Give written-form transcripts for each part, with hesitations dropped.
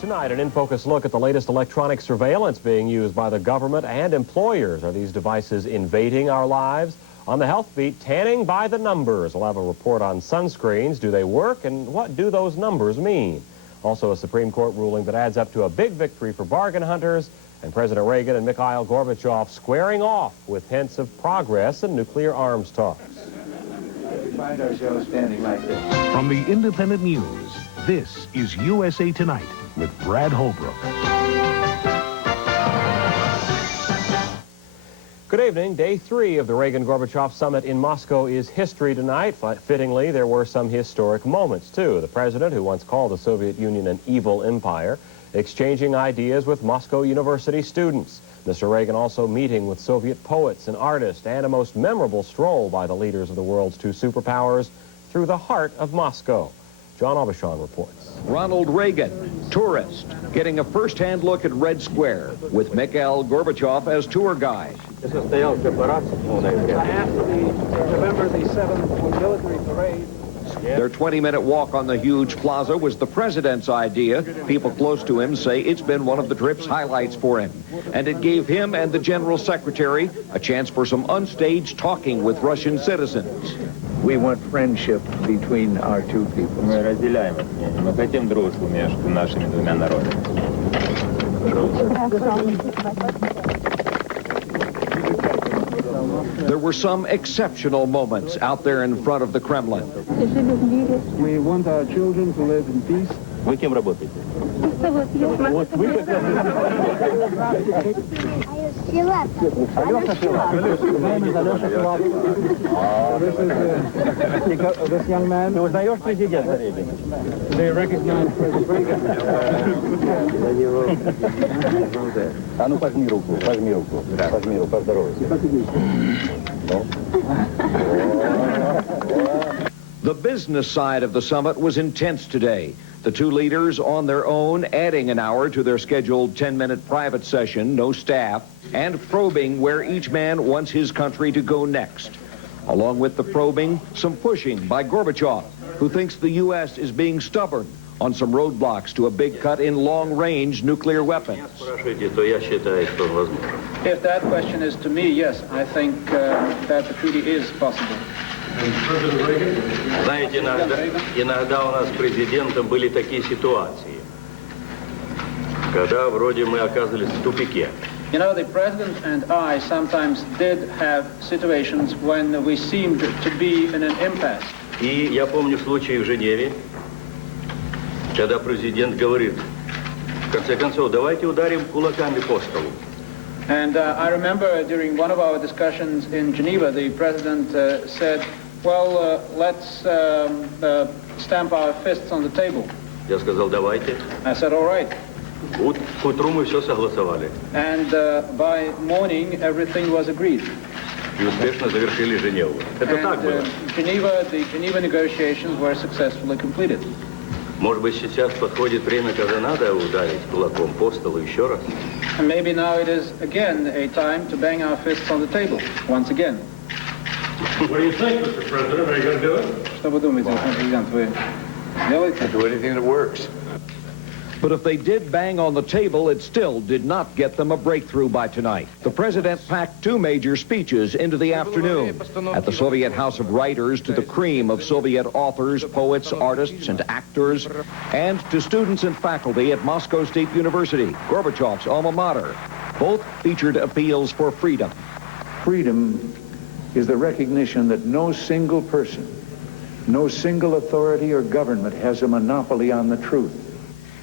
Tonight, an in-focus look at the latest electronic surveillance being used by the government and employers. Are these devices invading our lives? On the Health Beat, tanning by the numbers. We'll have a report on sunscreens. Do they work, and what do those numbers mean? Also, a Supreme Court ruling that adds up to a big victory for bargain hunters, and President Reagan and Mikhail Gorbachev squaring off with hints of progress in nuclear arms talks. We find ourselves standing like this. From the Independent News, this is USA Tonight with Brad Holbrook. Good evening. Day 3 of the Reagan-Gorbachev summit in Moscow is history tonight. Fittingly, there were some historic moments, too. The president, who once called the Soviet Union an evil empire, exchanging ideas with Moscow University students. Mr. Reagan also meeting with Soviet poets and artists, and a most memorable stroll by the leaders of the world's two superpowers through the heart of Moscow. John Aubuchon reports. Ronald Reagan, tourist, getting a first-hand look at Red Square with Mikhail Gorbachev as tour guide. After the November the 7th military parade. Their 20-minute walk on the huge plaza was the president's idea. People close to him say it's been one of the trip's highlights for him. And it gave him and the general secretary a chance for some unstaged talking with Russian citizens. We want friendship between our two people. Мы разделяем это мнение. Мы хотим дружбу между нашими двумя народами. There were some exceptional moments out there in front of the Kremlin. We want our children to live in peace. Вы кем работаете? This young man. Ты узнаешь президента Рейгана? They recognize President Reagan. А ну пожми руку, пожми руку, пожми руку, поздоровайся. The business side of the summit was intense today. The two leaders on their own, adding an hour to their scheduled 10-minute private session, no staff, and probing where each man wants his country to go next. Along with the probing, some pushing by Gorbachev, who thinks the U.S. is being stubborn on some roadblocks to a big cut in long-range nuclear weapons. If that question is to me, yes, I think that the treaty is possible. Знаете, иногда у нас с президентом были такие ситуации, когда вроде мы оказывались в тупике. You know, the president and I sometimes did have situations when we seemed to be in an impasse. И я помню случай в Женеве, когда президент говорит, в конце концов, давайте ударим кулаками по столу. And I remember during one of our discussions in Geneva, the president said, well, let's stamp our fists on the table. Я сказал, давайте. I said, all right. К утру мы все согласовали. And by morning, everything was agreed. И успешно завершили Женеву. Это так было. The Geneva negotiations were successfully completed. Может быть, сейчас подходит время, когда надо ударить кулаком по столу еще раз. And maybe now it is again a time to bang our fists on the table once again. What do you think, Mr. President? Are you going to do it? Что вы думаете, господин президент, вы делаете? Do anything that works. But if they did bang on the table, it still did not get them a breakthrough by tonight. The president packed two major speeches into the afternoon. At the Soviet House of Writers, to the cream of Soviet authors, poets, artists, and actors, and to students and faculty at Moscow State University, Gorbachev's alma mater. Both featured appeals for freedom. Freedom is the recognition that no single person, no single authority or government has a monopoly on the truth.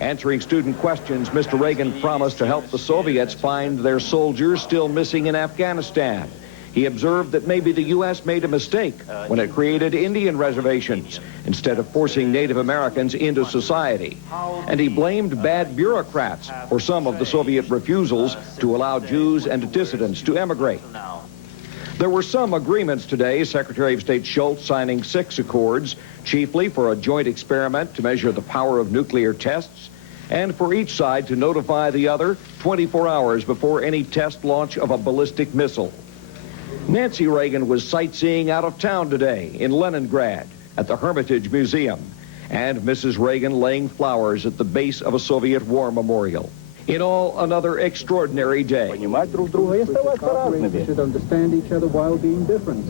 Answering student questions, Mr. Reagan promised to help the Soviets find their soldiers still missing in Afghanistan. He observed that maybe the U.S. made a mistake when it created Indian reservations instead of forcing Native Americans into society. And he blamed bad bureaucrats for some of the Soviet refusals to allow Jews and dissidents to emigrate. There were some agreements today, Secretary of State Schultz signing 6 accords, chiefly for a joint experiment to measure the power of nuclear tests, and for each side to notify the other 24 hours before any test launch of a ballistic missile. Nancy Reagan was sightseeing out of town today in Leningrad at the Hermitage Museum, and Mrs. Reagan laying flowers at the base of a Soviet war memorial. In all, another extraordinary day. Понимать друг друга и оставаться разными. should understand each other while being different.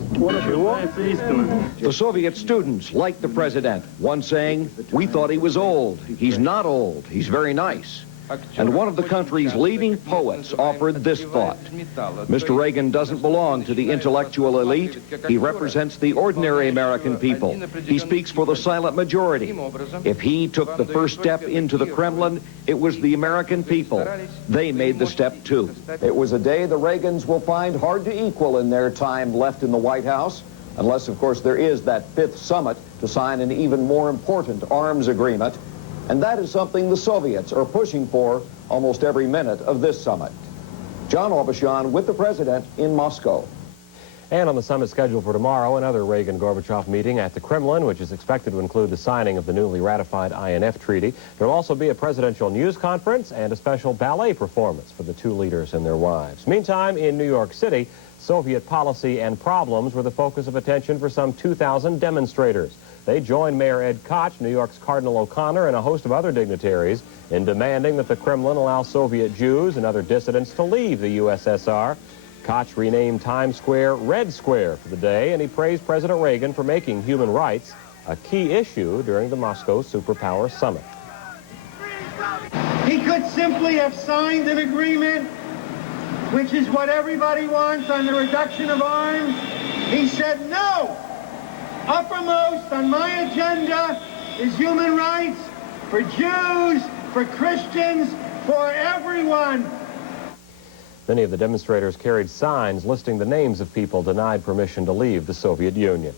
The Soviet students liked the president, one saying, "We thought he was old. He's not old. He's very nice." And one of the country's leading poets offered this thought. Mr. Reagan doesn't belong to the intellectual elite. He represents the ordinary American people. He speaks for the silent majority. If he took the first step into the Kremlin, it was the American people. They made the step too. It was a day the Reagans will find hard to equal in their time left in the White House, unless, of course, there is that fifth summit to sign an even more important arms agreement. And that is something the Soviets are pushing for almost every minute of this summit. John Aubuchon with the president in Moscow. And on the summit scheduled for tomorrow, another Reagan-Gorbachev meeting at the Kremlin, which is expected to include the signing of the newly ratified INF treaty. There will also be a presidential news conference and a special ballet performance for the two leaders and their wives. Meantime, in New York City, Soviet policy and problems were the focus of attention for some 2,000 demonstrators. They joined Mayor Ed Koch, New York's Cardinal O'Connor, and a host of other dignitaries in demanding that the Kremlin allow Soviet Jews and other dissidents to leave the USSR. Koch renamed Times Square Red Square for the day, and he praised President Reagan for making human rights a key issue during the Moscow Superpower Summit. He could simply have signed an agreement, which is what everybody wants, on the reduction of arms. He said no. Uppermost on my agenda is human rights for Jews, for Christians, for everyone. Many of the demonstrators carried signs listing the names of people denied permission to leave the Soviet Union.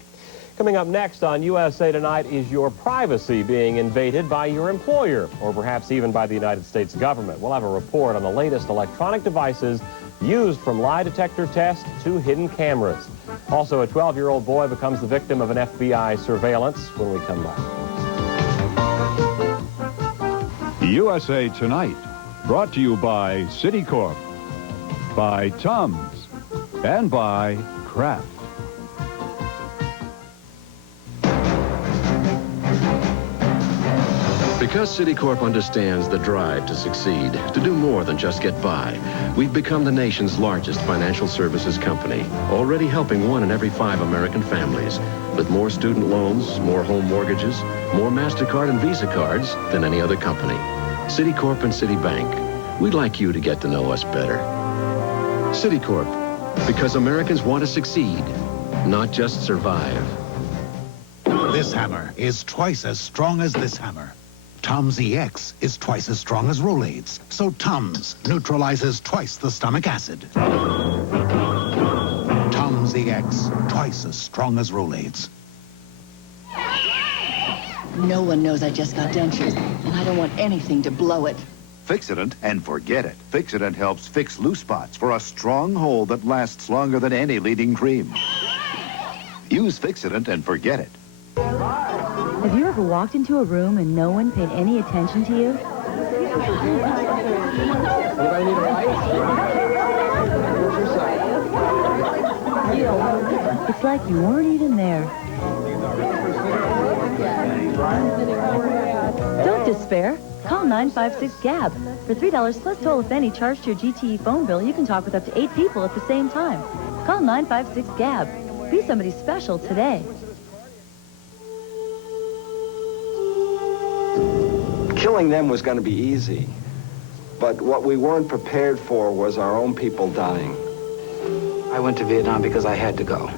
Coming up next on USA Tonight, is your privacy being invaded by your employer, or perhaps even by the United States government? We'll have a report on the latest electronic devices used from lie detector tests to hidden cameras. Also, a 12-year-old boy becomes the victim of an FBI surveillance when we come back. USA Tonight, brought to you by Citicorp, by Tums, and by Kraft. Because Citicorp understands the drive to succeed, to do more than just get by, we've become the nation's largest financial services company, already helping 1 in every 5 American families, with more student loans, more home mortgages, more MasterCard and Visa cards than any other company. Citicorp and Citibank, we'd like you to get to know us better. Citicorp, because Americans want to succeed, not just survive. This hammer is twice as strong as this hammer. Tums EX is twice as strong as Rolaids, so Tums neutralizes twice the stomach acid. Tums EX, twice as strong as Rolaids. No one knows I just got dentures, and I don't want anything to blow it. Fixodent and forget it. Fixodent helps fix loose spots for a strong hold that lasts longer than any leading cream. Use Fixodent and forget it. Have you ever walked into a room and no one paid any attention to you? Anybody need a light? Here's your side. It's like you weren't even there. Don't despair. Call 956-GAB. For $3 plus toll if any charged to your GTE phone bill, you can talk with up to 8 people at the same time. Call 956-GAB. Be somebody special today. Killing them was going to be easy, but what we weren't prepared for was our own people dying. I went to Vietnam because I had to go.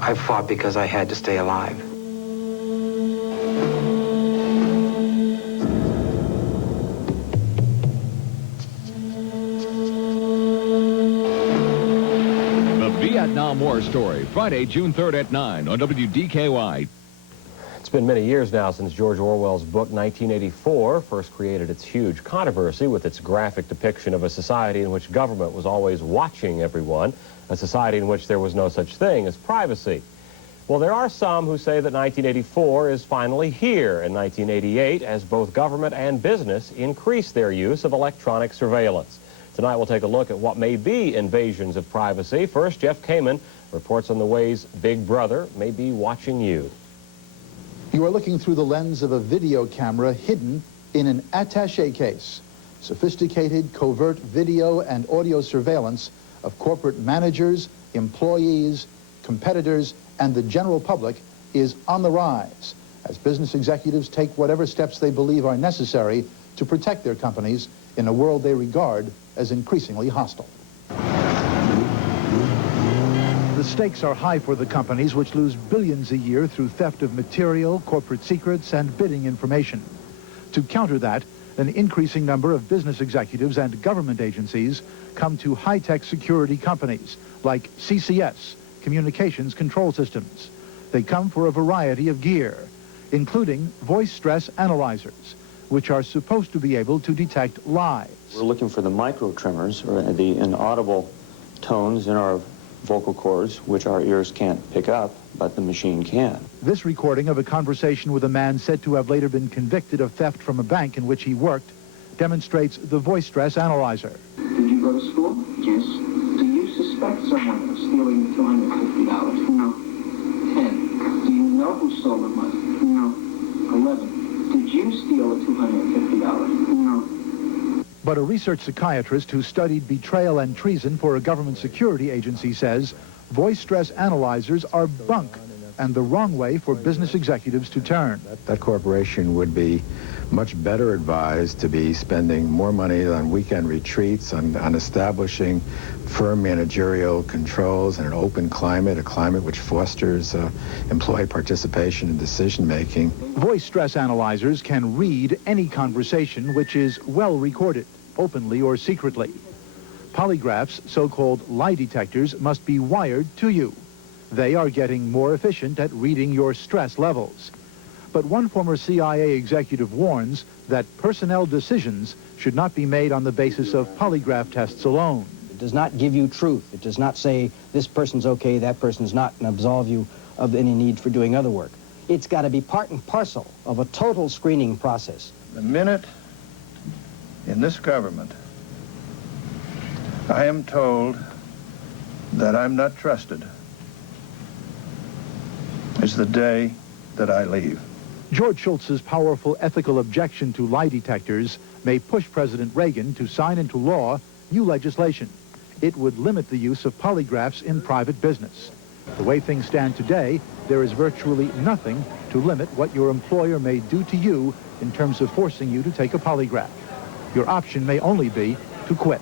I fought because I had to stay alive. The Vietnam War Story, Friday, June 3rd at 9 on WDKY. It's been many years now since George Orwell's book 1984 first created its huge controversy with its graphic depiction of a society in which government was always watching everyone, a society in which there was no such thing as privacy. Well, there are some who say that 1984 is finally here in 1988 as both government and business increase their use of electronic surveillance. Tonight we'll take a look at what may be invasions of privacy. First, Jeff Kamen reports on the ways Big Brother may be watching you. You are looking through the lens of a video camera hidden in an attaché case. Sophisticated, covert video and audio surveillance of corporate managers, employees, competitors, and the general public is on the rise as business executives take whatever steps they believe are necessary to protect their companies in a world they regard as increasingly hostile. The stakes are high for the companies, which lose billions a year through theft of material, corporate secrets, and bidding information. To counter that, an increasing number of business executives and government agencies come to high-tech security companies like CCS, Communications Control Systems. They come for a variety of gear, including voice stress analyzers, which are supposed to be able to detect lies. We're looking for the micro tremors, or the inaudible tones in our vocal cords, which our ears can't pick up, but the machine can. This recording of a conversation with a man said to have later been convicted of theft from a bank in which he worked demonstrates the voice stress analyzer. Did you go to school? Yes. Do you suspect someone of stealing the $250? No. 10. Do you know who stole the money? No. 11. Did you steal the $250? No. But a research psychiatrist who studied betrayal and treason for a government security agency says voice stress analyzers are bunk and the wrong way for business executives to turn. That corporation would be much better advised to be spending more money on weekend retreats, on establishing firm managerial controls in an open climate, a climate which fosters employee participation in decision-making. Voice stress analyzers can read any conversation which is well recorded, openly or secretly. Polygraphs, so-called lie detectors, must be wired to you. They are getting more efficient at reading your stress levels. But one former CIA executive warns that personnel decisions should not be made on the basis of polygraph tests alone. It does not give you truth. It does not say this person's okay, that person's not, and absolve you of any need for doing other work. It's got to be part and parcel of a total screening process. The minute in this government I am told that I'm not trusted is the day that I leave. George Shultz's powerful ethical objection to lie detectors may push President Reagan to sign into law new legislation. It would limit the use of polygraphs in private business. The way things stand today, there is virtually nothing to limit what your employer may do to you in terms of forcing you to take a polygraph. Your option may only be to quit.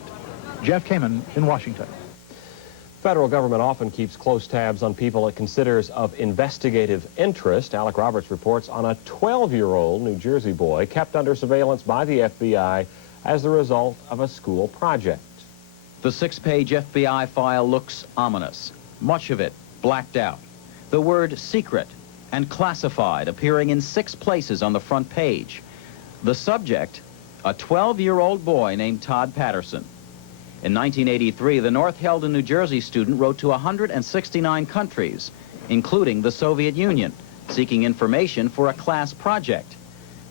Jeff Kamen in Washington. Federal government often keeps close tabs on people it considers of investigative interest. Alec Roberts reports on a 12-year-old New Jersey boy kept under surveillance by the FBI as the result of a school project. The 6-page FBI file looks ominous, much of it blacked out. The word secret and classified appearing in 6 places on the front page. The subject, a 12-year-old boy named Todd Patterson. In 1983, the North Helden, New Jersey student wrote to 169 countries, including the Soviet Union, seeking information for a class project.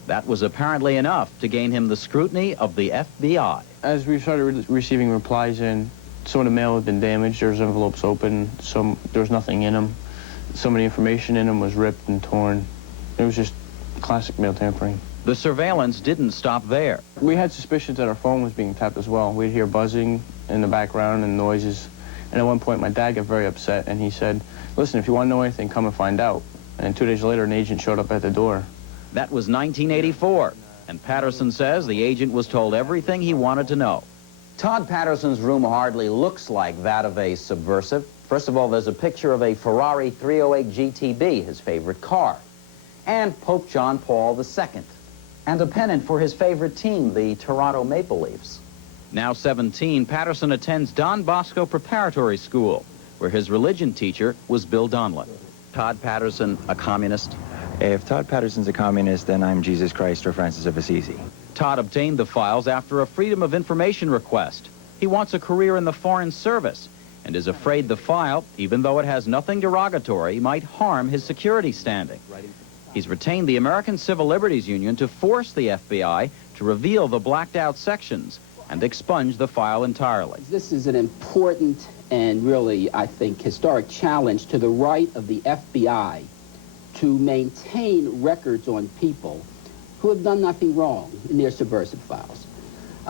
That was apparently enough to gain him the scrutiny of the FBI. As we started receiving replies in, some of the mail had been damaged, there was envelopes open, there was nothing in them. Some of the information in them was ripped and torn. It was just classic mail tampering. The surveillance didn't stop there. We had suspicions that our phone was being tapped as well. We'd hear buzzing in the background and noises. And at one point, my dad got very upset, and he said, listen, if you want to know anything, come and find out. And 2 days later, an agent showed up at the door. That was 1984, and Patterson says the agent was told everything he wanted to know. Todd Patterson's room hardly looks like that of a subversive. First of all, there's a picture of a Ferrari 308 GTB, his favorite car, and Pope John Paul II, and a pennant for his favorite team, the Toronto Maple Leafs. Now 17, Patterson attends Don Bosco Preparatory School, where his religion teacher was Bill Donlin. Todd Patterson, a communist? If Todd Patterson's a communist, then I'm Jesus Christ or Francis of Assisi. Todd obtained the files after a Freedom of Information request. He wants a career in the Foreign Service and is afraid the file, even though it has nothing derogatory, might harm his security standing. He's retained the American Civil Liberties Union to force the FBI to reveal the blacked-out sections and expunge the file entirely. This is an important and really, I think, historic challenge to the right of the FBI to maintain records on people who have done nothing wrong in their subversive files.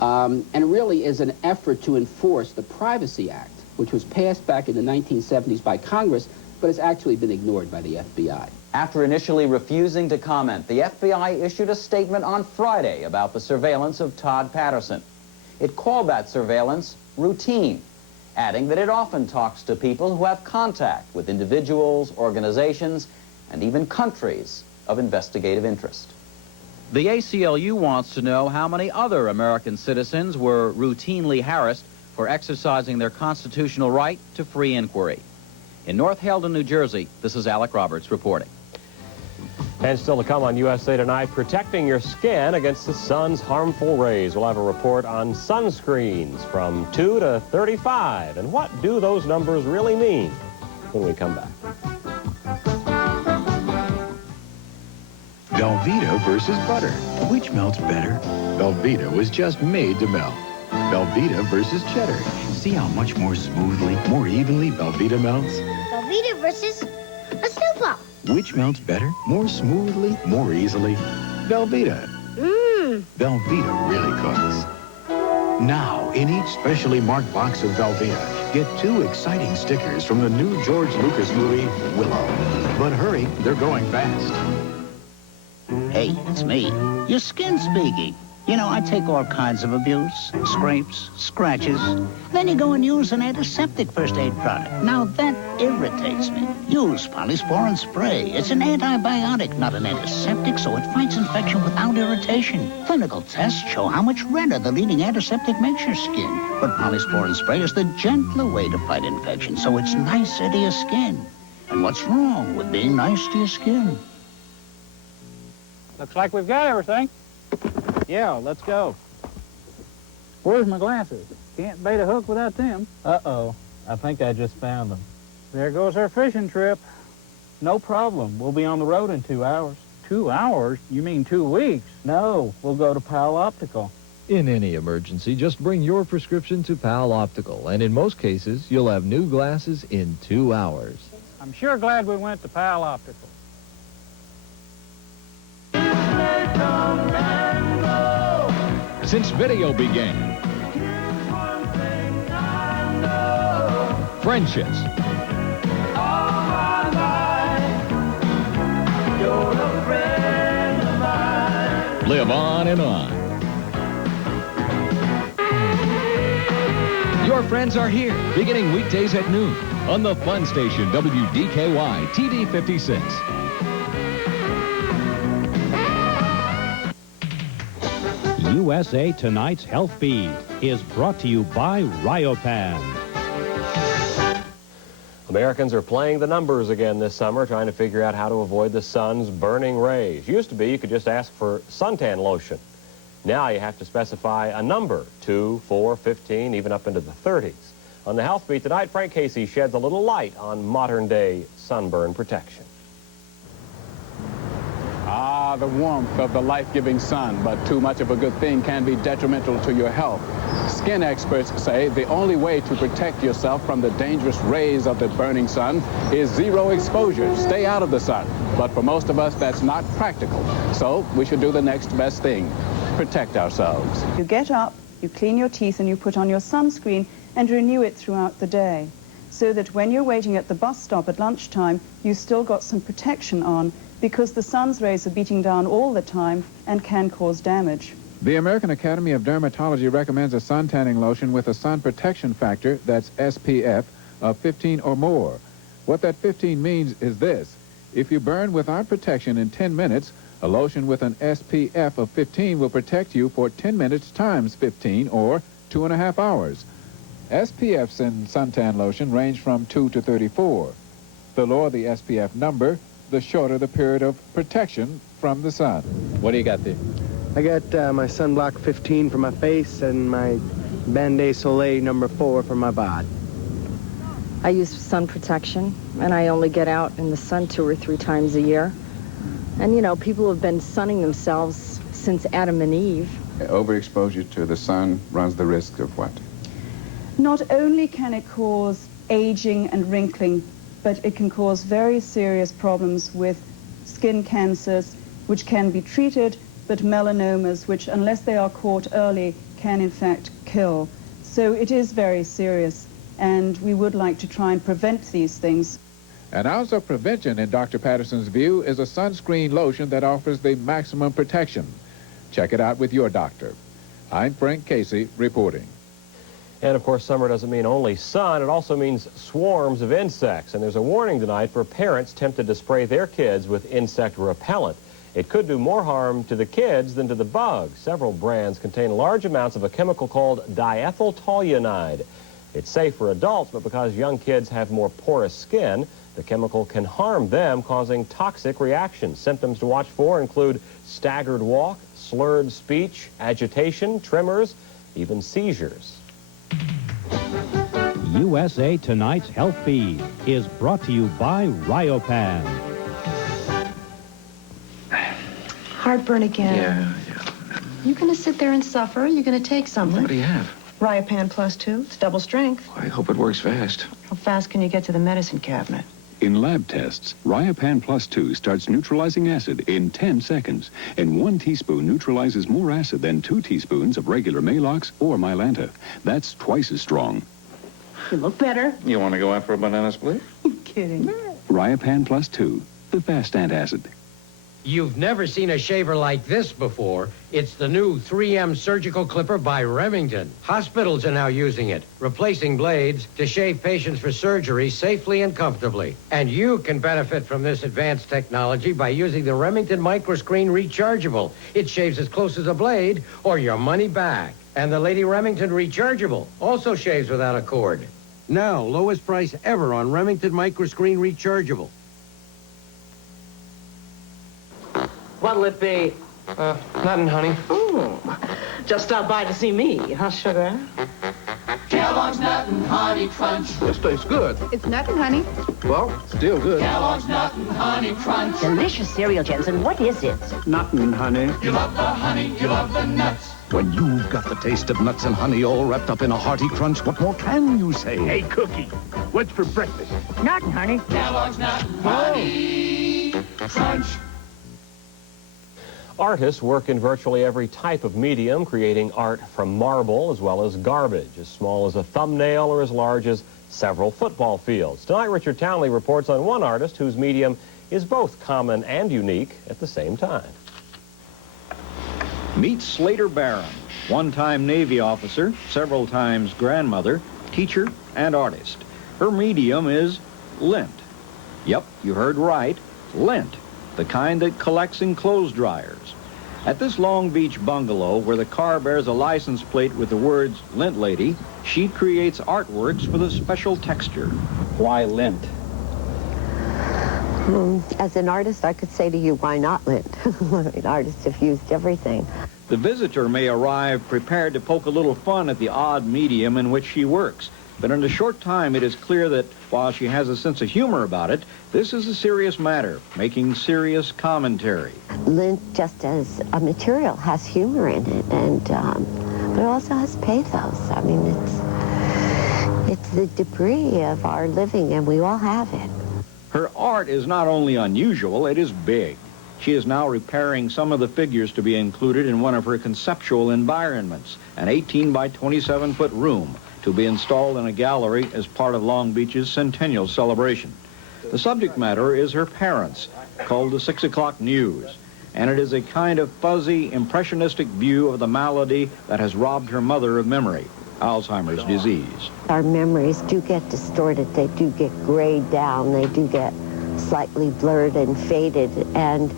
And it really is an effort to enforce the Privacy Act, which was passed back in the 1970s by Congress, but has actually been ignored by the FBI. After initially refusing to comment, the FBI issued a statement on Friday about the surveillance of Todd Patterson. It called that surveillance routine, adding that it often talks to people who have contact with individuals, organizations, and even countries of investigative interest. The ACLU wants to know how many other American citizens were routinely harassed for exercising their constitutional right to free inquiry. In North Haledon, New Jersey, this is Alec Roberts reporting. And still to come on USA Tonight, protecting your skin against the sun's harmful rays. We'll have a report on sunscreens from 2 to 35. And what do those numbers really mean when we come back? Velveeta versus butter. Which melts better? Velveeta was just made to melt. Velveeta versus cheddar. See how much more smoothly, more evenly Velveeta melts? Velveeta versus a snowball. Which melts better, more smoothly, more easily? Velveeta. Velveeta really cooks. Now, in each specially marked box of Velveeta, get 2 exciting stickers from the new George Lucas movie, Willow. But hurry, they're going fast. Hey, it's me. Your skin speaking. You know, I take all kinds of abuse, scrapes, scratches. Then you go and use an antiseptic first aid product. Now that irritates me. Use Polysporin Spray. It's an antibiotic, not an antiseptic, so it fights infection without irritation. Clinical tests show how much redder the leading antiseptic makes your skin. But Polysporin Spray is the gentler way to fight infection, so it's nicer to your skin. And what's wrong with being nice to your skin? Looks like we've got everything. Yeah, let's go. Where's my glasses? Can't bait a hook without them. Uh-oh. I think I just found them. There goes our fishing trip. No problem. We'll be on the road in 2 hours. 2 hours? You mean 2 weeks? No, we'll go to Powell Optical. In any emergency, just bring your prescription to Powell Optical, and in most cases, you'll have new glasses in 2 hours. I'm sure glad we went to Powell Optical. Since video began, friendships, live on and on. Your friends are here, beginning weekdays at noon on the fun station WDKY TV 56. USA Tonight's Health Feed is brought to you by Ryopan. Americans are playing the numbers again this summer, trying to figure out how to avoid the sun's burning rays. Used to be you could just ask for suntan lotion. Now you have to specify a number, 2, 4, 15, even up into the 30s. On the Health Beat tonight, Frank Casey sheds a little light on modern-day sunburn protection. Ah, the warmth of the life-giving sun, but too much of a good thing can be detrimental to your health. Skin experts say the only way to protect yourself from the dangerous rays of the burning sun is zero exposure. Stay out of the sun. But for most of us, that's not practical. So we should do the next best thing, protect ourselves. You get up, you clean your teeth, and you put on your sunscreen and renew it throughout the day, so that when you're waiting at the bus stop at lunchtime, you've still got some protection on, because the sun's rays are beating down all the time and can cause damage. The American Academy of Dermatology recommends a sun tanning lotion with a sun protection factor, that's SPF, of 15 or more. What that 15 means is this: if you burn without protection in 10 minutes, a lotion with an SPF of 15 will protect you for 10 minutes times 15, or 2.5 hours. SPFs in suntan lotion range from 2 to 34. The lower the SPF number, the shorter the period of protection from the sun. What do you got there? I got my Sunblock 15 for my face and my Band-Aid Soleil number 4 for my bod. I use sun protection, and I only get out in the sun 2 or 3 times a year. And, you know, people have been sunning themselves since Adam and Eve. Overexposure to the sun runs the risk of what? Not only can it cause aging and wrinkling, but it can cause very serious problems with skin cancers, which can be treated, but melanomas, which, unless they are caught early, can in fact kill. So it is very serious, and we would like to try and prevent these things. An ounce of prevention, in Dr. Patterson's view, is a sunscreen lotion that offers the maximum protection. Check it out with your doctor. I'm Frank Casey reporting. And of course, summer doesn't mean only sun. It also means swarms of insects. And there's a warning tonight for parents tempted to spray their kids with insect repellent. It could do more harm to the kids than to the bugs. Several brands contain large amounts of a chemical called diethyltoluene. It's safe for adults, but because young kids have more porous skin, the chemical can harm them, causing toxic reactions. Symptoms to watch for include staggered walk, slurred speech, agitation, tremors, even seizures. USA Tonight's Health Feed is brought to you by Ryopan. Heartburn again. Yeah. You gonna sit there and suffer? You gonna take something? What do you have? Ryopan Plus 2. It's double strength. I hope it works fast. How fast can you get to the medicine cabinet? In lab tests, Ryopan Plus 2 starts neutralizing acid in 10 seconds, and 1 teaspoon neutralizes more acid than 2 teaspoons of regular Maalox or Mylanta. That's twice as strong. You look better. You want to go out for a banana split? You kidding? Ryopan Plus 2, the fast antacid. You've never seen a shaver like this before. It's the new 3M surgical clipper by Remington. Hospitals are now using it, replacing blades to shave patients for surgery safely and comfortably. And you can benefit from this advanced technology by using the Remington microscreen rechargeable. It shaves as close as a blade or your money back. And the Lady Remington rechargeable also shaves without a cord. Now, lowest price ever on Remington microscreen rechargeable. What'll it be? Nothing, honey. Just stop by to see me, huh, sugar? Kellogg's Nut and Honey Crunch. This tastes good. It's nothing, honey. Well, still good. Kellogg's Nut and Honey Crunch. Delicious cereal, Jensen. What is it? Nothing, honey. You love the honey, you love the nuts. When you've got the taste of nuts and honey all wrapped up in a hearty crunch, what more can you say? Hey, Cookie, what's for breakfast? Nothing, honey. Kellogg's Nut and Honey Crunch. Artists work in virtually every type of medium, creating art from marble as well as garbage, as small as a thumbnail or as large as several football fields. Tonight, Richard Townley reports on one artist whose medium is both common and unique at the same time. Meet Slater Barron, one-time Navy officer, several times grandmother, teacher, and artist. Her medium is lint. Yep, you heard right, lint, the kind that collects in clothes dryers. At this Long Beach bungalow, where the car bears a license plate with the words Lint Lady, she creates artworks with a special texture. Why lint? As an artist, I could say to you, why not lint? Artists have used everything. The visitor may arrive prepared to poke a little fun at the odd medium in which she works. But in a short time, it is clear that while she has a sense of humor about it, this is a serious matter, making serious commentary. Lint, just as a material, has humor in it, and but it also has pathos. I mean, it's the debris of our living, and we all have it. Her art is not only unusual, it is big. She is now repairing some of the figures to be included in one of her conceptual environments, an 18 by 27-foot room, to be installed in a gallery as part of Long Beach's centennial celebration. The subject matter is her parents, called the 6 o'clock news, and it is a kind of fuzzy, impressionistic view of the malady that has robbed her mother of memory, Alzheimer's disease. Our memories do get distorted, they do get grayed down, they do get slightly blurred and faded, and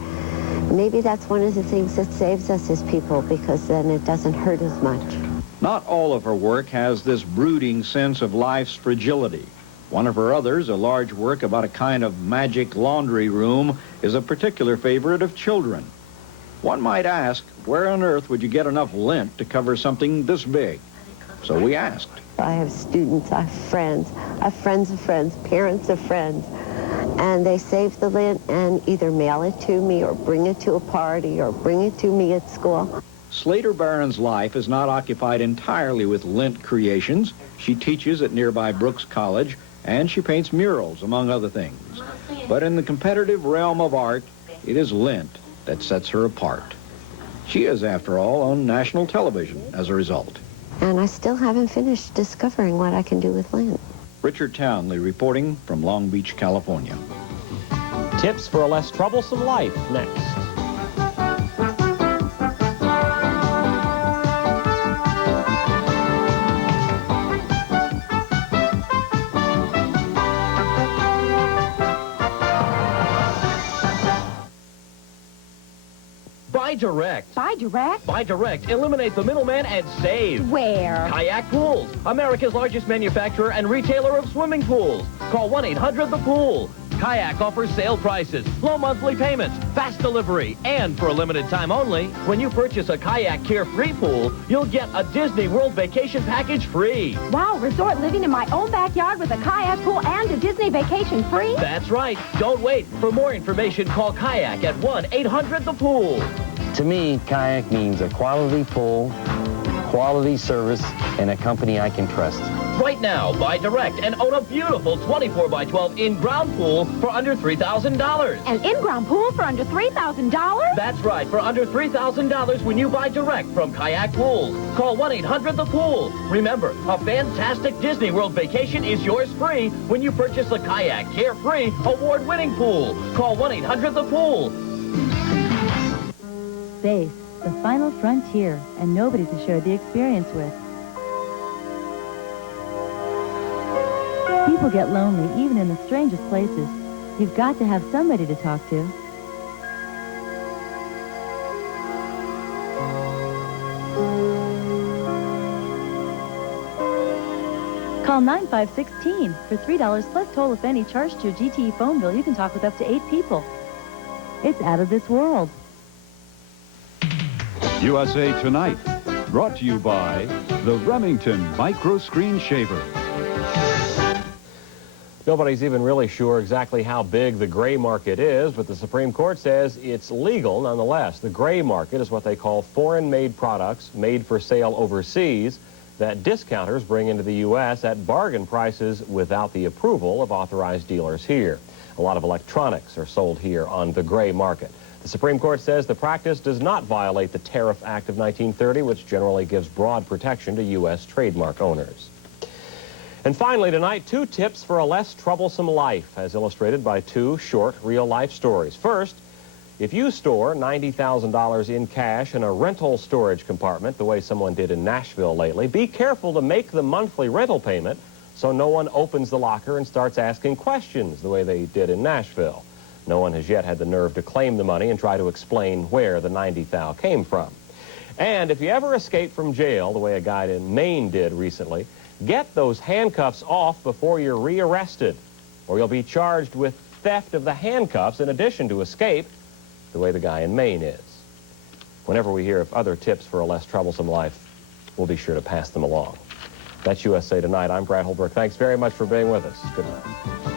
maybe that's one of the things that saves us as people, because then it doesn't hurt as much. Not all of her work has this brooding sense of life's fragility. One of her others, a large work about a kind of magic laundry room, is a particular favorite of children. One might ask, where on earth would you get enough lint to cover something this big? So we asked. I have students, I have friends of friends, parents of friends, and they save the lint and either mail it to me or bring it to a party or bring it to me at school. Slater Barron's life is not occupied entirely with lint creations. She teaches at nearby Brooks College, and she paints murals, among other things. But in the competitive realm of art, it is lint that sets her apart. She is, after all, on national television as a result. And I still haven't finished discovering what I can do with lint. Richard Townley reporting from Long Beach, California. Tips for a less troublesome life next. Buy direct. Buy direct? Buy direct. Eliminate the middleman and save. Where? Kayak Pools, America's largest manufacturer and retailer of swimming pools. Call 1-800-THE-POOL. Kayak offers sale prices, low monthly payments, fast delivery, and for a limited time only, when you purchase a Kayak Carefree pool, you'll get a Disney World vacation package free. Wow, resort living in my own backyard with a kayak pool and a Disney vacation free? That's right. Don't wait. For more information, call Kayak at 1-800-THE-POOL. To me, Kayak means a quality pool, quality service, and a company I can trust. Right now, buy direct and own a beautiful 24x12 in-ground pool for under $3,000. An in-ground pool for under $3,000? That's right, for under $3,000 when you buy direct from Kayak Pools. Call 1-800-THE-POOL. Remember, a fantastic Disney World vacation is yours free when you purchase a Kayak Carefree award-winning pool. Call 1-800-THE-POOL. Space, the final frontier, and nobody to share the experience with. People get lonely even in the strangest places. You've got to have somebody to talk to. Call 9516 for $3 plus toll if any charged to your GTE phone bill. You can talk with up to 8 people. It's out of this world. USA Tonight, brought to you by the Remington Micro Screen Shaver. Nobody's even really sure exactly how big the gray market is, but the Supreme Court says it's legal nonetheless. The gray market is what they call foreign-made products made for sale overseas that discounters bring into the U.S. at bargain prices without the approval of authorized dealers here. A lot of electronics are sold here on the gray market. The Supreme Court says the practice does not violate the Tariff Act of 1930, which generally gives broad protection to U.S. trademark owners. And finally tonight, 2 tips for a less troublesome life, as illustrated by 2 short real-life stories. First, if you store $90,000 in cash in a rental storage compartment, the way someone did in Nashville lately, be careful to make the monthly rental payment so no one opens the locker and starts asking questions the way they did in Nashville. No one has yet had the nerve to claim the money and try to explain where the $90,000 came from. And if you ever escape from jail, the way a guy in Maine did recently, get those handcuffs off before you're rearrested, or you'll be charged with theft of the handcuffs in addition to escape, the way the guy in Maine is. Whenever we hear of other tips for a less troublesome life, we'll be sure to pass them along. That's USA Tonight. I'm Brad Holbrook. Thanks very much for being with us. Good night.